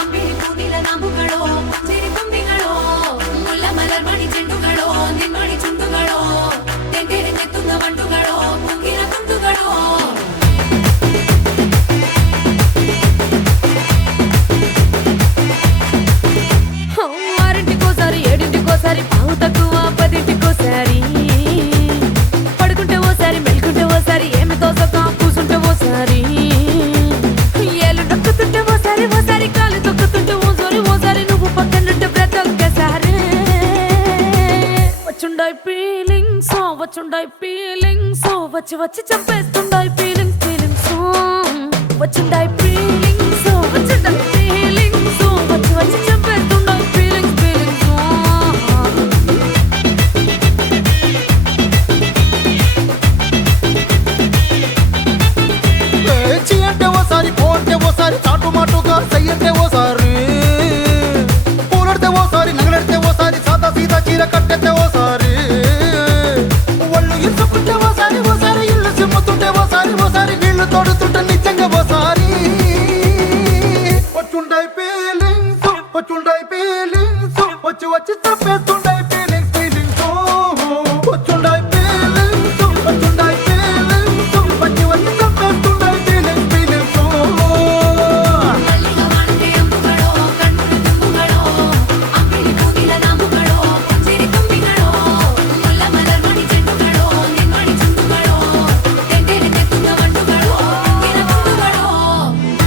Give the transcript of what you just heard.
ಅಂಬಿರಿ ಕೂದಿಲ ನಾಮುಗಳು ಮುಂಜಿರಿ ತುಂಬಿಗಳು ಮುಲ್ಲ ಮಲರ್ಮಣಿ ಚೆಂಡುಗಳು ನಿಮ್ಮಣಿ ಚುಂಡುಗಳು ತೆಂಗೆರೆ ತೆತ್ತುಂಗ ಬಂಡುಗಳು ಮುಂಗಿನ ತುಂಡುಗಳು ఆరింటికోసారి ఏడింటికోసారి పావు తక్కువ పదింటికోసారి పడుకుంటే ఓసారి మెలుకుంటే ఓసారి ఏమి తోసక కూసుంటే ఓసారి ఏళ్ళు నొక్కుతుంటే ఓసారి ఓసారి కాలు తొక్కుతుంటే ఓసారి నువ్వు పక్కనుంటే బ్రతొక్కసారి వచ్చుండాయి ఫీలింగ్స్ వచ్చి చంపేస్తుండాయి ఫీలింగ్స్ వచ్చుండాయి ఫీలింగ్స్